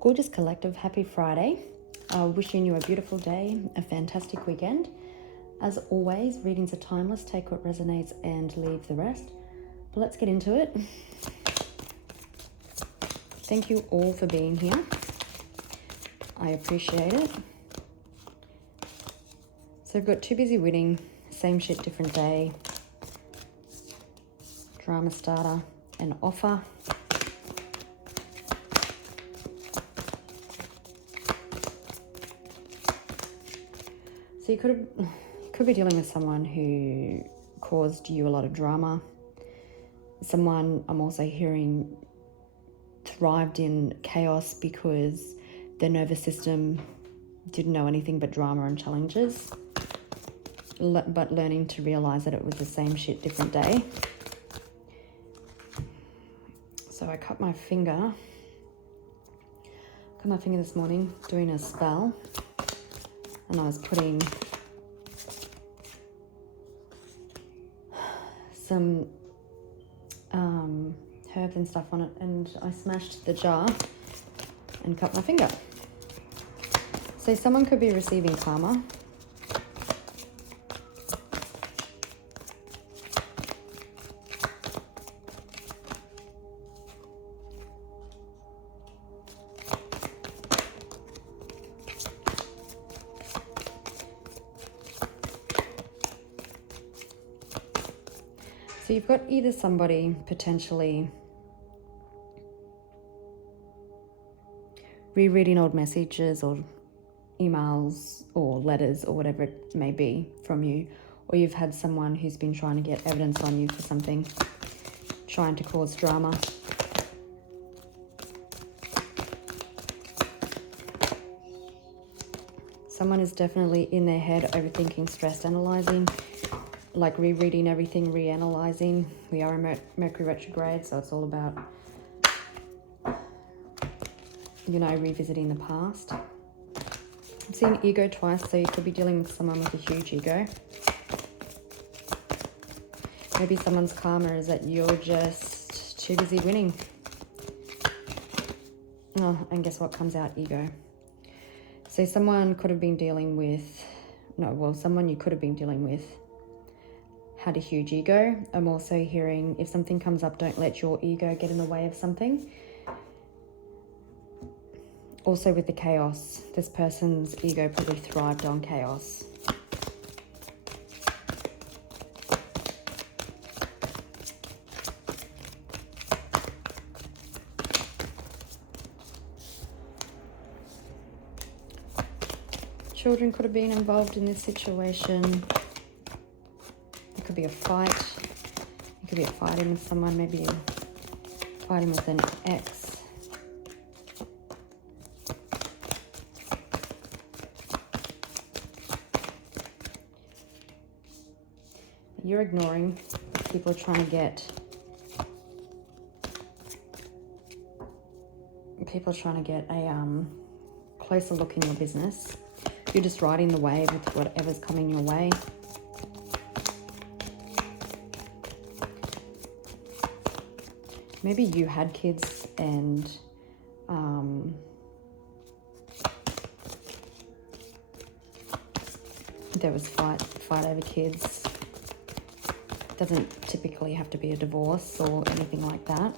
Gorgeous collective, happy Friday. Wishing you a beautiful day, a fantastic weekend. As always, readings are timeless. Take what resonates and leave the rest. But let's get into it. Thank you all for being here. I appreciate it. So I've got too busy winning, same shit, different day. Drama starter and offer. So you could be dealing with someone who caused you a lot of drama. Someone, I'm also hearing, thrived in chaos because their nervous system didn't know anything but drama and challenges, but learning to realize that it was the same shit, different day. So I cut my finger this morning doing a spell, and I was putting some herbs and stuff on it, and I smashed the jar and cut my finger. So someone could be receiving karma. So you've got either somebody potentially rereading old messages or emails or letters or whatever it may be from you, or you've had someone who's been trying to get evidence on you for something, trying to cause drama. Someone is definitely in their head, overthinking, stressed, analyzing, like rereading everything, reanalyzing. We are in Mercury retrograde, so it's all about, revisiting the past. I'm seeing ego twice, so you could be dealing with someone with a huge ego. Maybe someone's karma is that you're just too busy winning. Oh, and guess what comes out? Ego. So someone could have been dealing with, someone you could have been dealing with had a huge ego. I'm also hearing, if something comes up, don't let your ego get in the way of something. Also with the chaos, this person's ego probably thrived on chaos. Children could have been involved in this situation. It could be a fight. It could be a fighting with someone, maybe fighting with an ex. You're ignoring. People are trying to get a closer look in your business. You're just riding the wave with whatever's coming your way. Maybe you had kids and there was fight over kids. Doesn't typically have to be a divorce or anything like that.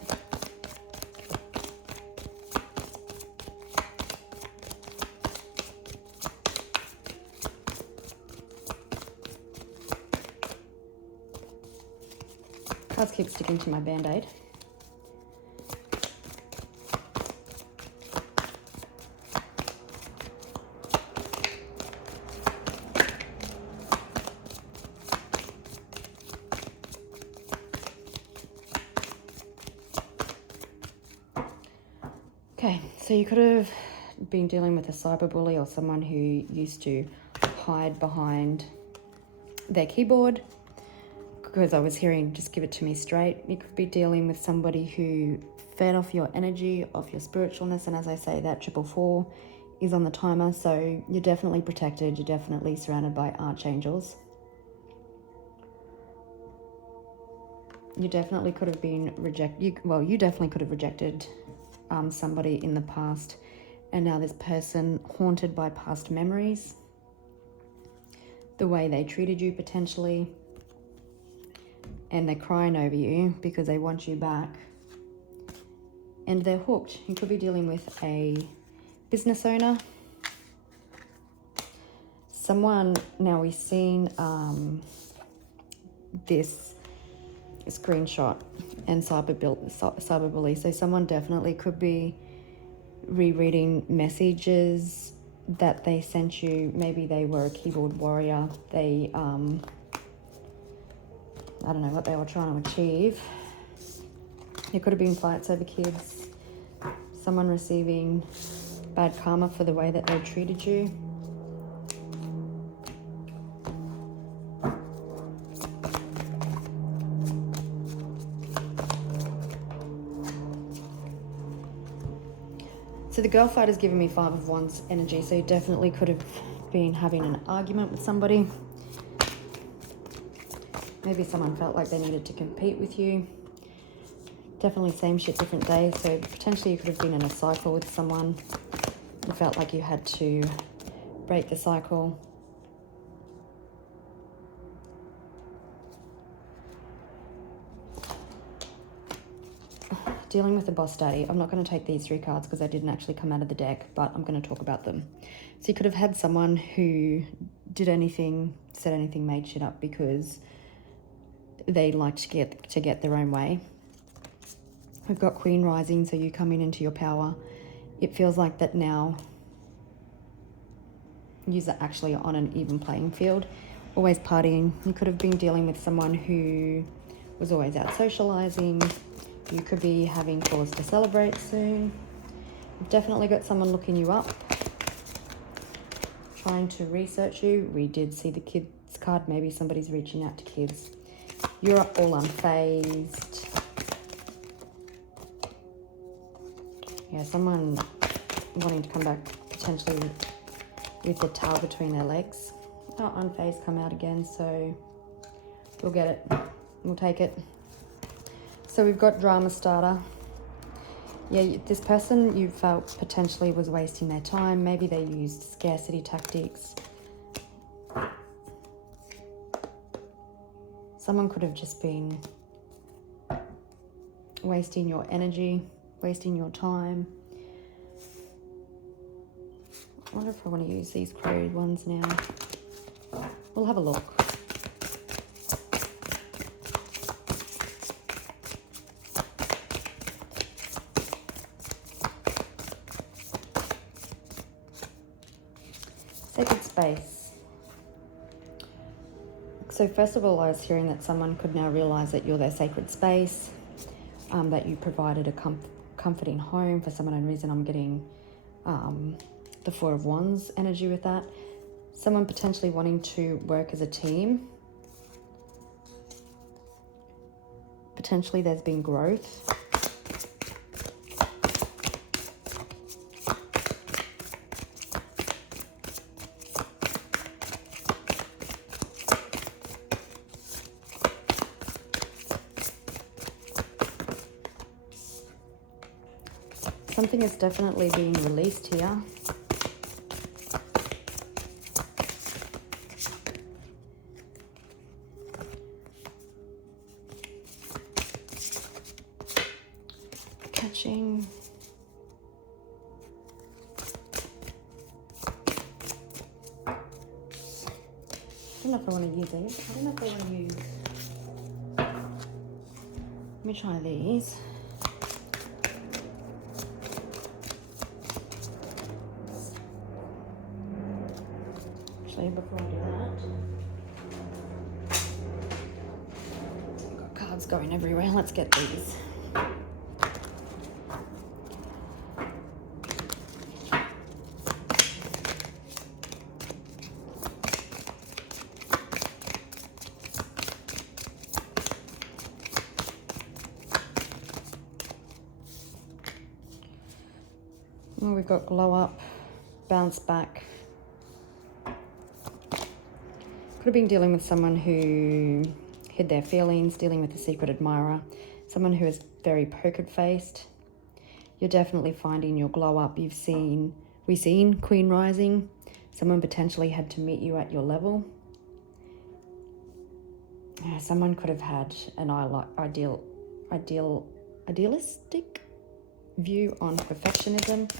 Cards keep sticking to my band-aid. Okay, so you could have been dealing with a cyberbully or someone who used to hide behind their keyboard, because I was hearing, just give it to me straight. You could be dealing with somebody who fed off your energy, off your spiritualness, and as I say, that 444 is on the timer, so you're definitely protected. You're definitely surrounded by archangels. You definitely could have been rejected. You definitely could have rejected somebody in the past, And now this person haunted by past memories, the way they treated you potentially, and they're crying over you because they want you back, and they're hooked. You could be dealing with a business owner. Someone, now we've seen this screenshot and cyberbully. So someone definitely could be rereading messages that they sent you. Maybe they were a keyboard warrior. They, I don't know what they were trying to achieve. There could have been fights over kids. Someone receiving bad karma for the way that they treated you. So the girl fighter's given me 5 of Wands energy, so you definitely could have been having an argument with somebody. Maybe someone felt like they needed to compete with you. Definitely same shit, different day. So potentially you could have been in a cycle with someone. You felt like you had to break the cycle. Dealing with the boss daddy. I'm not going to take these 3 cards because they didn't actually come out of the deck, but I'm going to talk about them. So you could have had someone who did anything, said anything, made shit up because they like to get their own way. We've got Queen rising, so you coming into your power. It feels like that now you are actually on an even playing field. Always partying. You could have been dealing with someone who was always out socializing. You could be having cause to celebrate soon. You've definitely got someone looking you up, trying to research you. We did see the kids card. Maybe somebody's reaching out to kids. You're all unfazed. Yeah, someone wanting to come back potentially with the tail between their legs. Oh, unfazed come out again, so we'll get it. We'll take it. So we've got drama starter. Yeah, this person you felt potentially was wasting their time. Maybe they used scarcity tactics. Someone could have just been wasting your energy, wasting your time. I wonder if I want to use these queried ones now. We'll have a look. Sacred space. So first of all, I was hearing that someone could now realize that you're their sacred space, that you provided a comforting home. For some unknown reason, I'm getting the 4 of Wands energy with that. Someone potentially wanting to work as a team. Potentially there's been growth. Something is definitely being released here. Catching. I don't know if I want to use these. I don't know if I want to use. Let me try these. Before I do that, I've got cards going everywhere. Let's get these. Well, we've got glow up, bounce back. Could have been dealing with someone who hid their feelings, dealing with a secret admirer, someone who is very poker-faced. you're definitely finding your glow up. We've seen Queen Rising. Someone potentially had to meet you at your level. Yeah, someone could have had an idealistic view on perfectionism.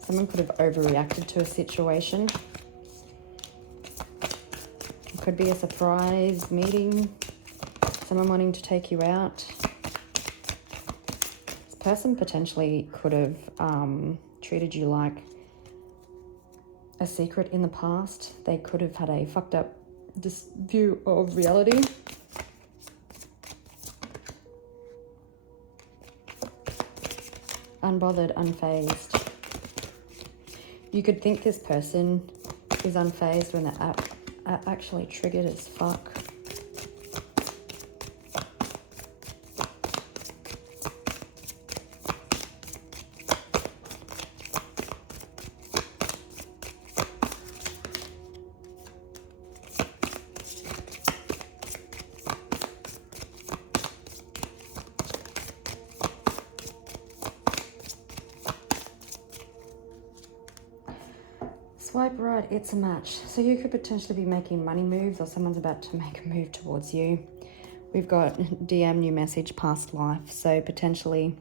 Someone could have overreacted to a situation. It could be a surprise meeting, someone wanting to take you out. This person potentially could have treated you like a secret in the past. They could have had a fucked up view of reality. Unbothered, unfazed. You could think this person is unfazed when they're actually triggered as fuck. Swipe right, it's a match. So you could potentially be making money moves, or someone's about to make a move towards you. We've got DM, new message, past life. So potentially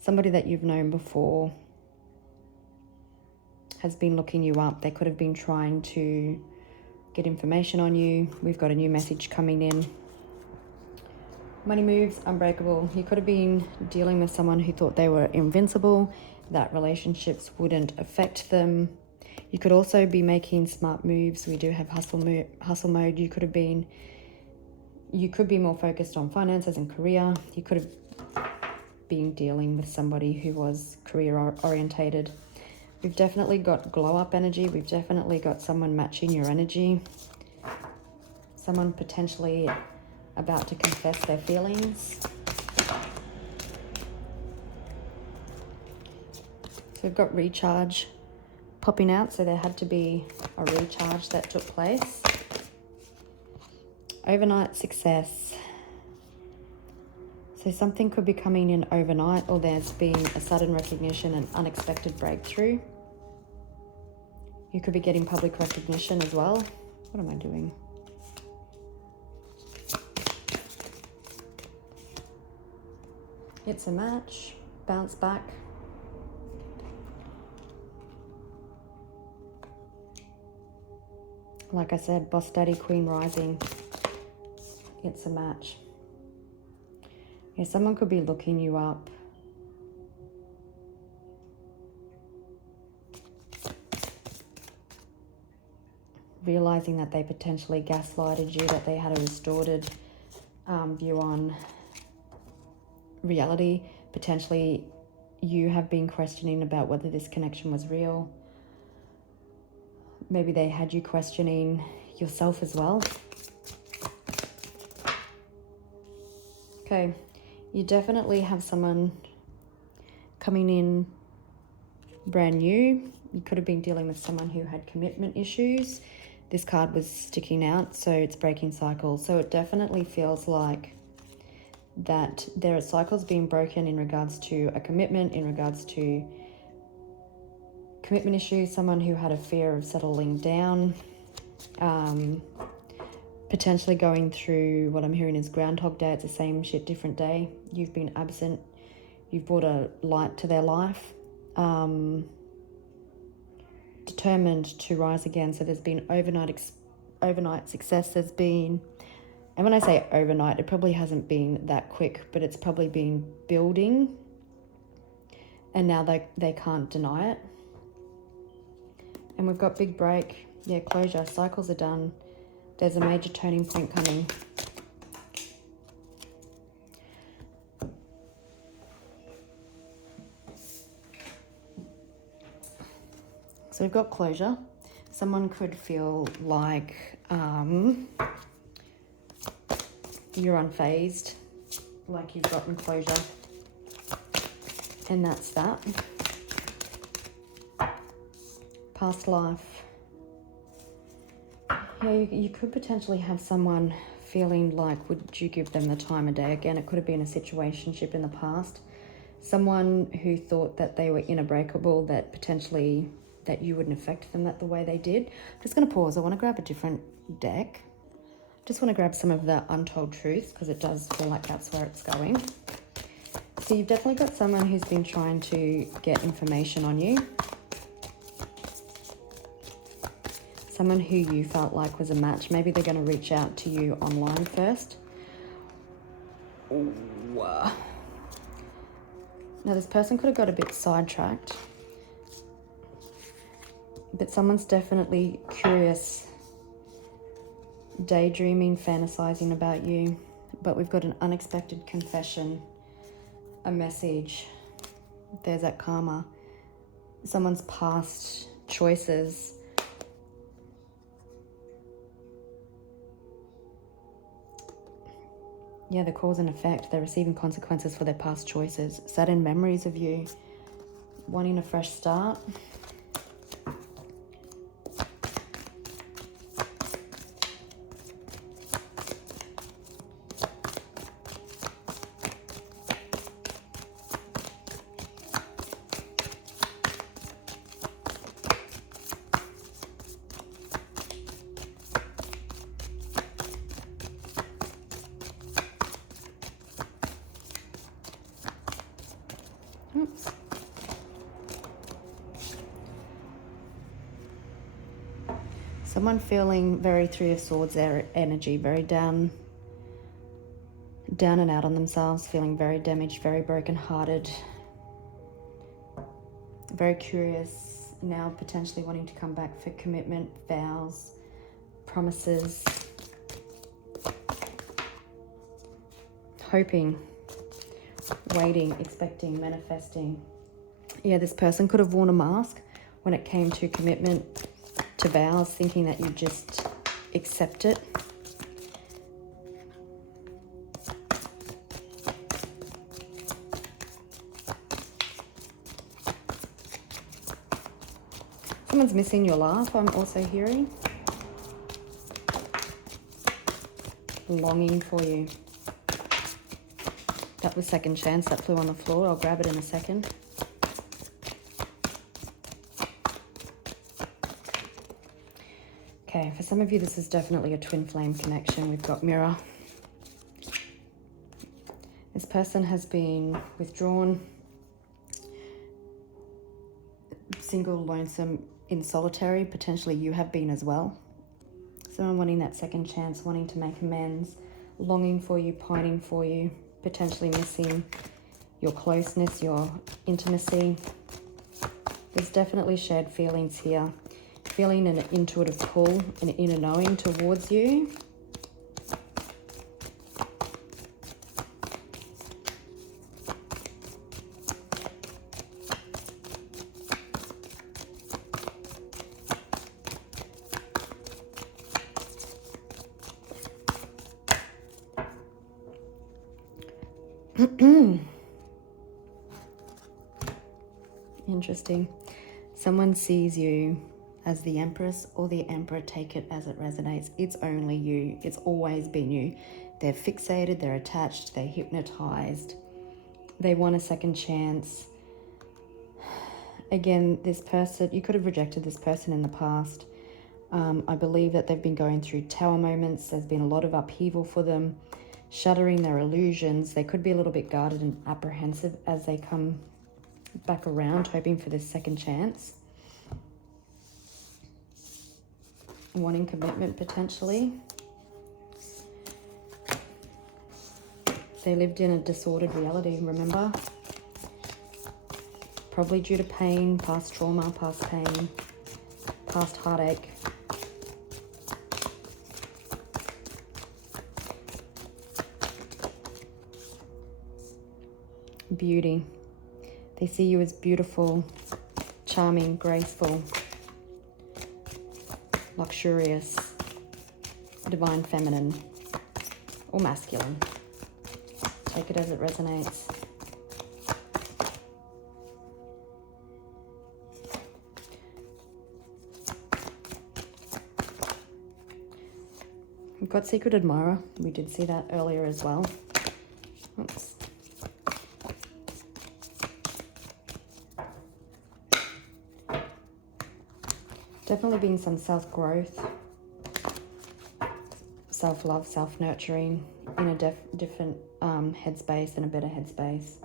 somebody that you've known before has been looking you up. They could have been trying to get information on you. We've got a new message coming in. Money moves, unbreakable. You could have been dealing with someone who thought they were invincible, that relationships wouldn't affect them. You could also be making smart moves. We do have hustle mode. You could be more focused on finances and career. You could have been dealing with somebody who was career orientated. We've definitely got glow up energy. We've definitely got someone matching your energy. Someone potentially about to confess their feelings. So we've got recharge popping out, so there had to be a recharge that took place. Overnight success. So something could be coming in overnight, or there's been a sudden recognition and unexpected breakthrough. You could be getting public recognition as well. What am I doing? It's a match. Bounce back. Like I said, boss daddy, queen rising. It's a match. Yeah, someone could be looking you up. Realizing that they potentially gaslighted you, that they had a distorted view on reality. Potentially you have been questioning about whether this connection was real. Maybe they had you questioning yourself as well. Okay, you definitely have someone coming in brand new. You could have been dealing with someone who had commitment issues. This card was sticking out, so it's breaking cycles. So it definitely feels like that there are cycles being broken in regards to a commitment, in regards to commitment issues, someone who had a fear of settling down, potentially going through what I'm hearing is Groundhog Day. It's the same shit, different day. You've been absent. You've brought a light to their life. Determined to rise again. So there's been overnight success. There's been, and when I say overnight, it probably hasn't been that quick, but it's probably been building, and now they can't deny it. And we've got big break. Yeah, closure. Cycles are done. There's a major turning point coming. So we've got closure. Someone could feel like you're unfazed, like you've gotten closure. And that's that. Past life. Yeah, you could potentially have someone feeling like, would you give them the time of day? Again, it could have been a situationship in the past. Someone who thought that they were unbreakable, that potentially that you wouldn't affect them the way they did. I'm just going to pause. I want to grab a different deck. Just want to grab some of the untold truths because it does feel like that's where it's going. So you've definitely got someone who's been trying to get information on you. Someone who you felt like was a match. Maybe they're going to reach out to you online first. Ooh. Now this person could have got a bit sidetracked, but someone's definitely curious, daydreaming, fantasizing about you. But we've got an unexpected confession, a message. There's that karma. Someone's past choices. Yeah, the cause and effect. They're receiving consequences for their past choices. Sudden memories of you. Wanting a fresh start. Oops. Someone feeling very Three of Swords energy, very down and out on themselves, feeling very damaged, very brokenhearted, very curious, now potentially wanting to come back for commitment, vows, promises, hoping, waiting, expecting, manifesting. Yeah, this person could have worn a mask when it came to commitment, to vows, thinking that you just accept it. Someone's missing your laugh, I'm also hearing. Longing for you. That was second chance, that flew on the floor. I'll grab it in a second. Okay, for some of you, this is definitely a twin flame connection. We've got mirror. This person has been withdrawn, single, lonesome, in solitary. Potentially you have been as well. Someone wanting that second chance, wanting to make amends, longing for you, pining for you, potentially missing your closeness, your intimacy. There's definitely shared feelings here. Feeling an intuitive pull, an inner knowing towards you. Interesting. Someone sees you as the Empress or the Emperor. Take it as it resonates. It's only you. It's always been you. They're fixated, they're attached, they're hypnotized. They want a second chance. Again, this person, you could have rejected this person in the past. I believe that they've been going through tower moments. There's been a lot of upheaval for them, shattering their illusions. They could be a little bit guarded and apprehensive as they come back around, hoping for this second chance. Wanting commitment, potentially. They lived in a disordered reality, remember? Probably due to pain, past trauma, past pain, past heartache. Beauty. They see you as beautiful, charming, graceful, luxurious, divine feminine, or masculine. Take it as it resonates. got secret admirer. We did see that earlier as well. Oops. Definitely been some self-growth, self-love, self-nurturing in a different headspace and a better headspace.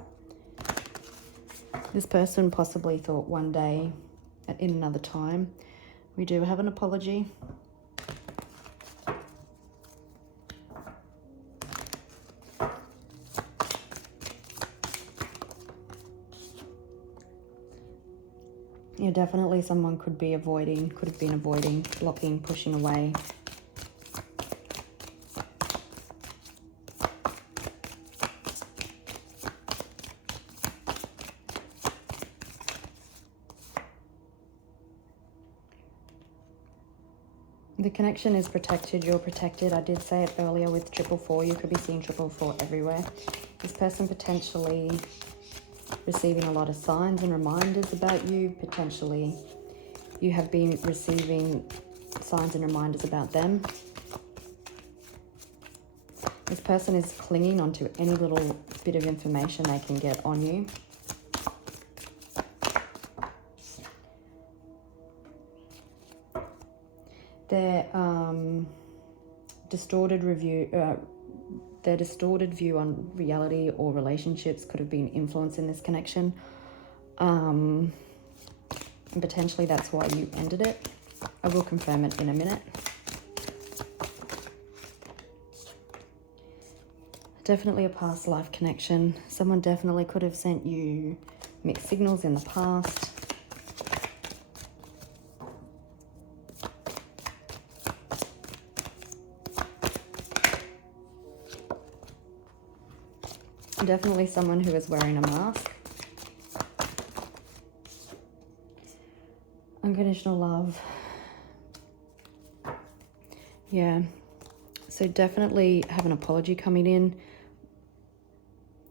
This person possibly thought one day, in another time, we do have an apology. Yeah, definitely someone could have been avoiding, blocking, pushing away. The connection is protected, you're protected. I did say it earlier with 444, you could be seeing 444 everywhere. This person potentially receiving a lot of signs and reminders about you. Potentially you have been receiving signs and reminders about them. This person is clinging onto any little bit of information they can get on you. Their distorted view on reality or relationships could have been influencing this connection. And potentially that's why you ended it. I will confirm it in a minute. Definitely a past life connection. Someone definitely could have sent you mixed signals in the past. Definitely someone who is wearing a mask. Unconditional love. Yeah. So definitely have an apology coming in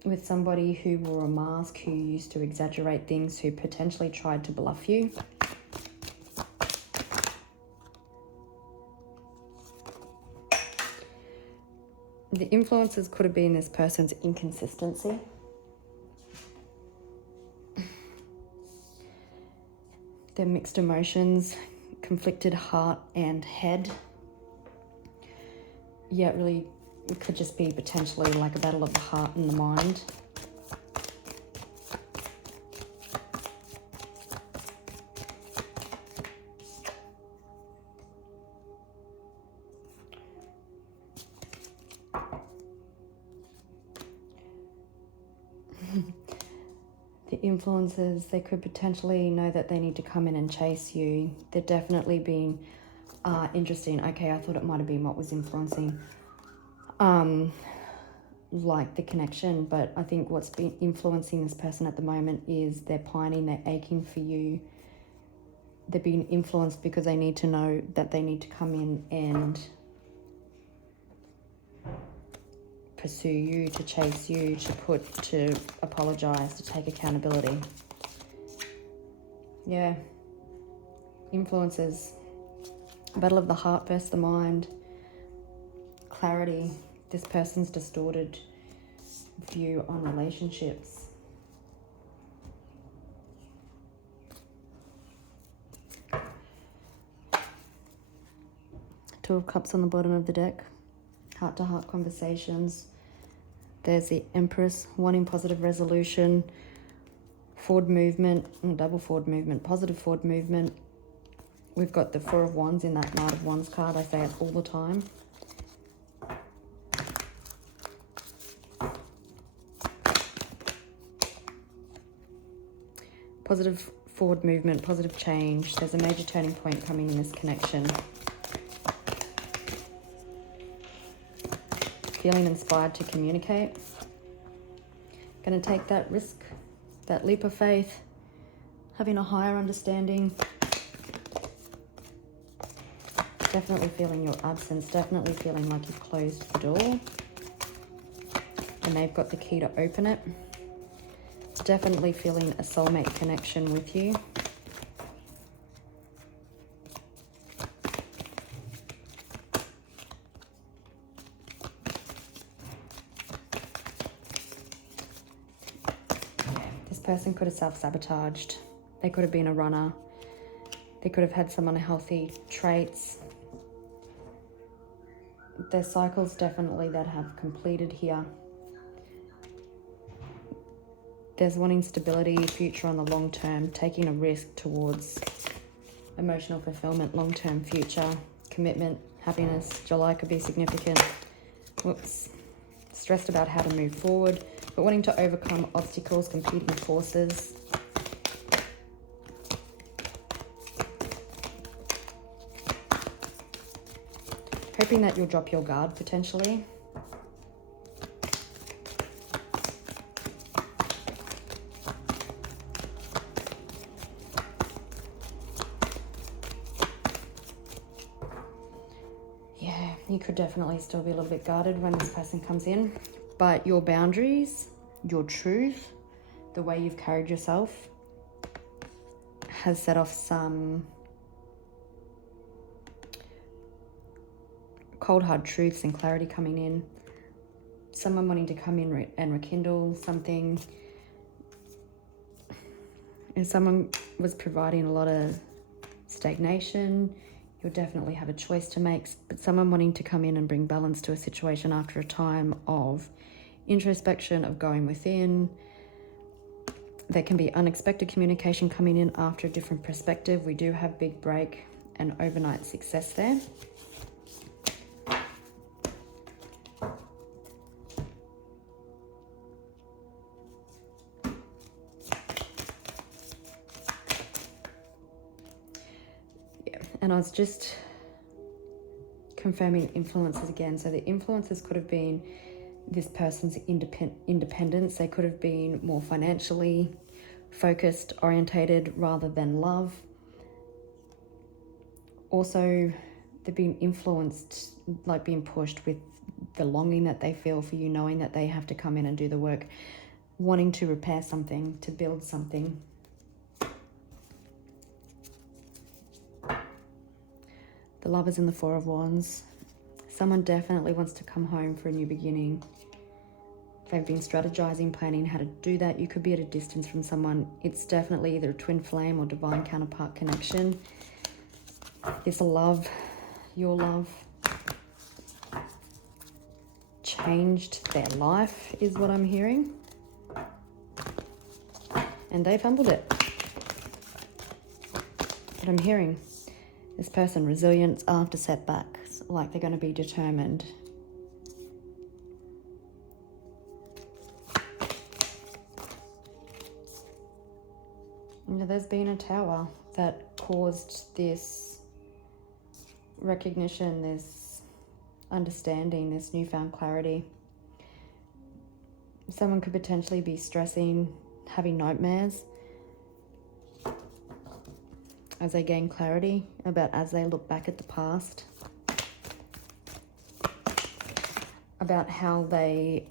with somebody who wore a mask, who used to exaggerate things, who potentially tried to bluff you. The influences could have been this person's inconsistency. Their mixed emotions, conflicted heart and head. Yeah, it really could just be potentially like a battle of the heart and the mind. The influences, they could potentially know that they need to come in and chase you. They're definitely being interesting. Okay, I thought it might have been what was influencing like the connection, but I think what's been influencing this person at the moment is they're pining, they're aching for you. They're being influenced because they need to know that they need to come in and pursue you, to chase you, to apologize, to take accountability. Yeah. Influences. Battle of the heart versus the mind. Clarity. This person's distorted view on relationships. Two of Cups on the bottom of the deck. Heart-to-heart conversations. There's the Empress, wanting positive resolution, forward movement, double forward movement, positive forward movement. We've got the Four of Wands in that Knight of Wands card. I say it all the time. Positive forward movement, positive change. There's a major turning point coming in this connection. Feeling inspired to communicate. Going to take that risk, that leap of faith, having a higher understanding. Definitely feeling your absence, definitely feeling like you've closed the door and they've got the key to open it. Definitely feeling a soulmate connection with you. person could have self-sabotaged. They could have been a runner. They could have had some unhealthy traits. There's cycles definitely that have completed here. There's wanting stability, future on the long term, taking a risk towards emotional fulfillment, long-term future, commitment, happiness. July could be significant. Whoops. Stressed about how to move forward, but wanting to overcome obstacles, competing forces. Hoping that you'll drop your guard potentially. Yeah, you could definitely still be a little bit guarded when this person comes in. But your boundaries, your truth, the way you've carried yourself has set off some cold hard truths and clarity coming in. Someone wanting to come in and rekindle something. And someone was providing a lot of stagnation. You'll definitely have a choice to make, but someone wanting to come in and bring balance to a situation after a time of introspection, of going within. There can be unexpected communication coming in after a different perspective. We do have big break and overnight success there. And I was just confirming influences again. So the influences could have been this person's independence. They could have been more financially focused, orientated rather than love. Also, they've been influenced, like being pushed with the longing that they feel for you, knowing that they have to come in and do the work, wanting to repair something, to build something. The Lovers and the Four of Wands. Someone definitely wants to come home for a new beginning. They've been strategizing, planning how to do that. You could be at a distance from someone. It's definitely either a twin flame or divine counterpart connection. This love, your love, changed their life is what I'm hearing. And they fumbled it. But I'm hearing this person, resilience after setbacks, like they're going to be determined. You know, there's been a tower that caused this recognition, this understanding, this newfound clarity. Someone could potentially be stressing, having nightmares as they gain clarity about, as they look back at the past, about how they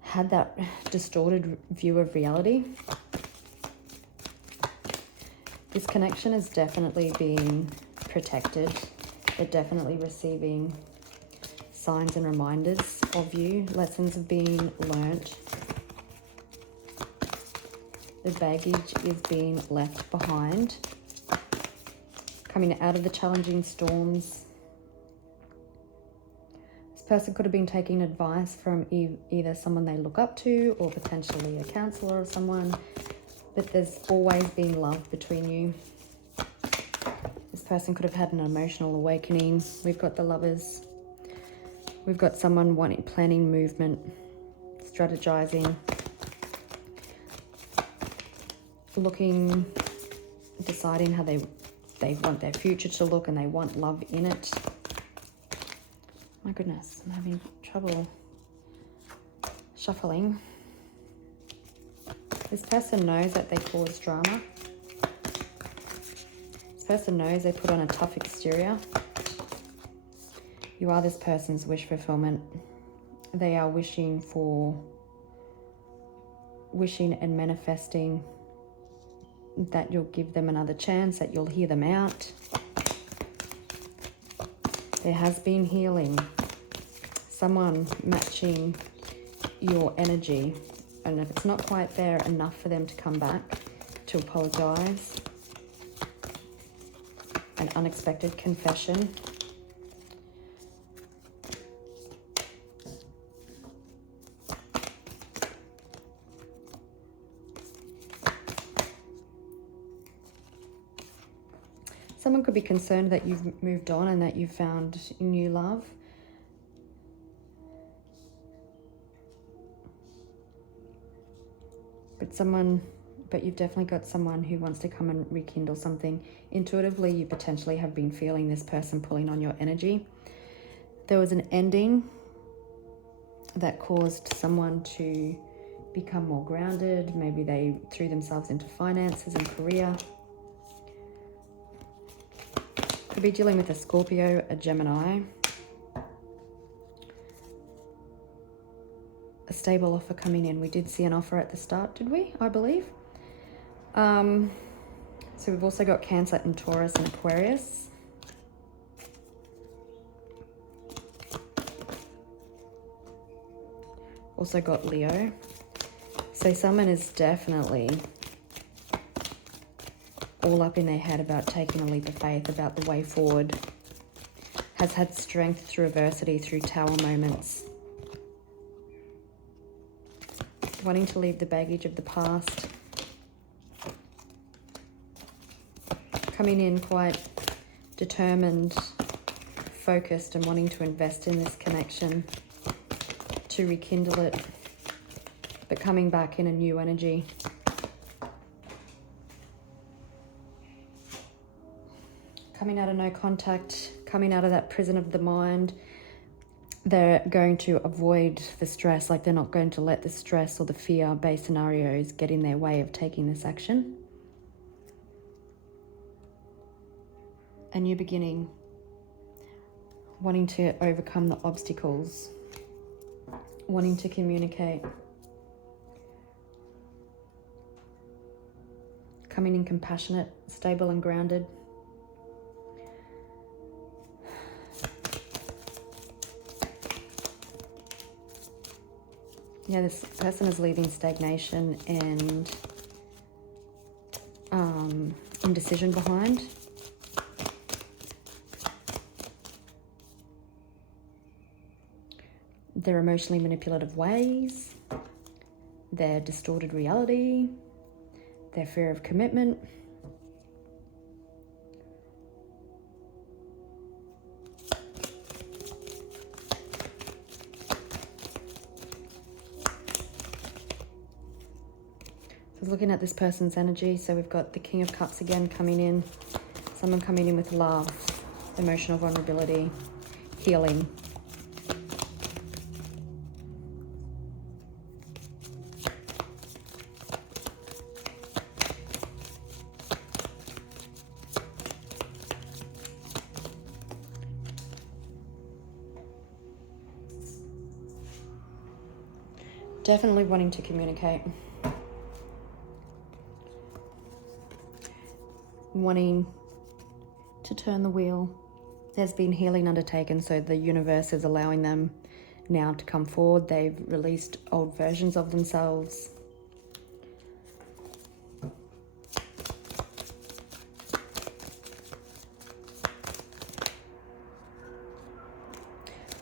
had that distorted view of reality. This connection is definitely being protected. They're definitely receiving signs and reminders of you. Lessons have been learnt. The baggage is being left behind. Coming out of the challenging storms. This person could have been taking advice from either someone they look up to or potentially a counselor or someone. But there's always been love between you. This person could have had an emotional awakening. We've got the Lovers. We've got someone planning movement, strategizing, looking, deciding how they want their future to look, and they want love in it. My goodness, I'm having trouble shuffling. This person knows that they cause drama. This person knows they put on a tough exterior. You are this person's wish fulfillment. They are wishing and manifesting that you'll give them another chance, that you'll hear them out. There has been healing. Someone matching your energy. And if it's not quite there enough for them to come back to apologize, an unexpected confession. Someone could be concerned that you've moved on and that you've found new love. But you've definitely got someone who wants to come and rekindle something. Intuitively, you potentially have been feeling this person pulling on your energy. There was an ending that caused someone to become more grounded. Maybe they threw themselves into finances and career. Could be dealing with a Scorpio, a Gemini. A stable offer coming in. We did see an offer at the start, did we? I believe. So we've also got Cancer and Taurus and Aquarius. Also got Leo. So someone is definitely all up in their head about taking a leap of faith, about the way forward. Has had strength through adversity, through tower moments. Wanting to leave the baggage of the past. Coming in quite determined, focused, and wanting to invest in this connection to rekindle it, but coming back in a new energy. Coming out of no contact, coming out of that prison of the mind. They're going to avoid the stress, like they're not going to let the stress or the fear-based scenarios get in their way of taking this action. A new beginning. Wanting to overcome the obstacles. Wanting to communicate. Coming in compassionate, stable and grounded. Yeah, this person is leaving stagnation and indecision behind. Their emotionally manipulative ways, their distorted reality, their fear of commitment. So looking at this person's energy, so we've got the King of Cups again coming in, someone coming in with love, emotional vulnerability, healing. Definitely wanting to communicate. Wanting to turn the wheel. There's been healing undertaken, so the universe is allowing them now to come forward. They've released old versions of themselves. I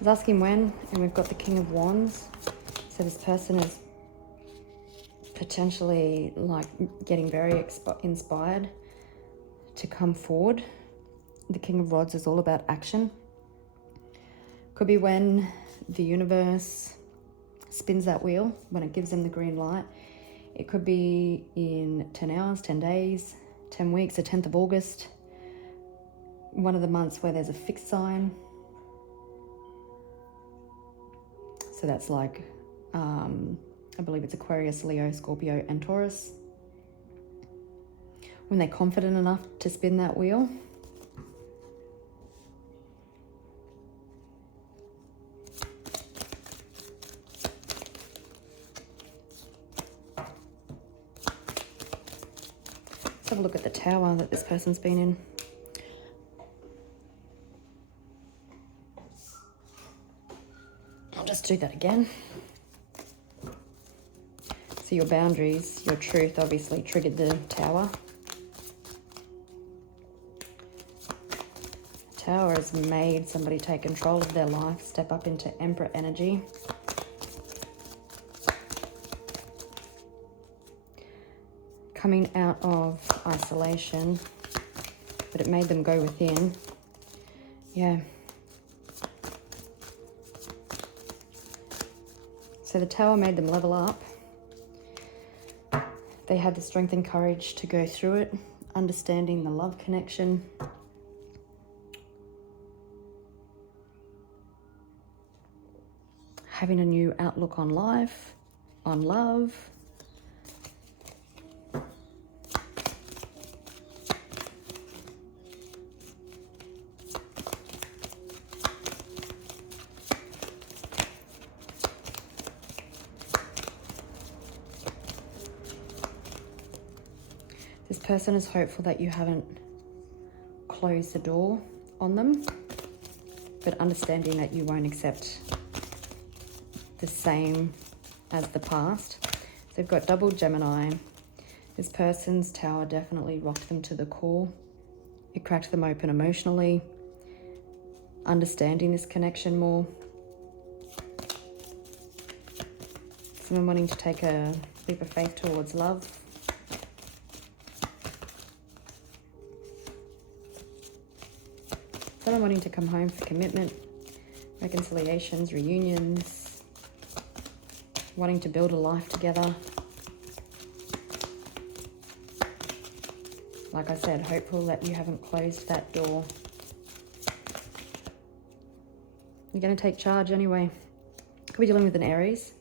was asking when, and we've got the King of Wands. So this person is potentially like getting very inspired to come forward. The King of Rods is all about action. Could be when the universe spins that wheel, when it gives them the green light. It could be in 10 hours, 10 days, 10 weeks, the 10th of August. One of the months where there's a fixed sign. So that's like, I believe it's Aquarius, Leo, Scorpio, and Taurus. When they're confident enough to spin that wheel. Let's have a look at the tower that this person's been in. I'll just do that again. So your boundaries, your truth obviously triggered the Tower. Tower has made somebody take control of their life, step up into Emperor energy. Coming out of isolation, but it made them go within. Yeah. So the Tower made them level up. They had the strength and courage to go through it, understanding the love connection. Having a new outlook on life, on love. This person is hopeful that you haven't closed the door on them, but understanding that you won't accept the same as the past. So they've got double Gemini. This person's Tower definitely rocked them to the core. It cracked them open emotionally, understanding this connection more. Someone wanting to take a leap of faith towards love. Someone wanting to come home for commitment, reconciliations, reunions, wanting to build a life together. Like I said, hopeful that you haven't closed that door. You're going to take charge anyway. Could be dealing with an Aries.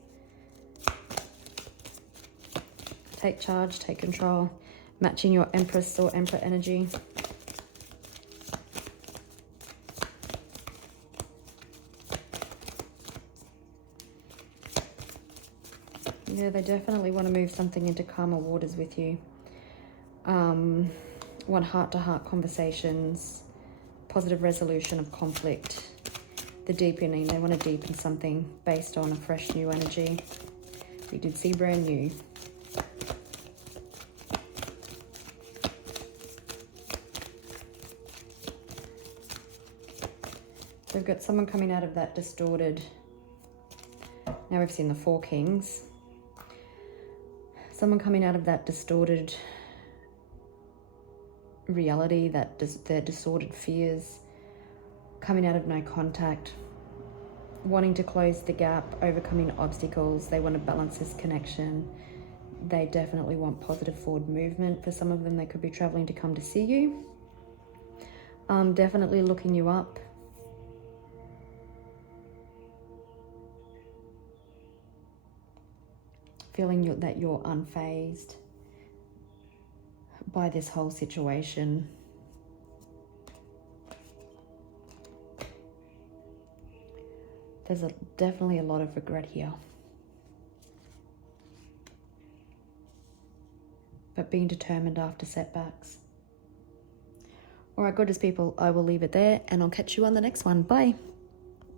Take charge, take control, matching your Empress or Emperor energy. Yeah, they definitely want to move something into calmer waters with you. Want heart-to-heart conversations, positive resolution of conflict, the deepening. They want to deepen something based on a fresh new energy. We did see brand new. We've got someone coming out of that distorted. Now we've seen the Four Kings. Someone coming out of that distorted reality, their distorted fears, coming out of no contact, wanting to close the gap, overcoming obstacles. They want to balance this connection. They definitely want positive forward movement. For some of them, they could be traveling to come to see you. Definitely looking you up. Feeling that you're unfazed by this whole situation. There's definitely a lot of regret here. But being determined after setbacks. All right, gorgeous people, I will leave it there and I'll catch you on the next one. Bye.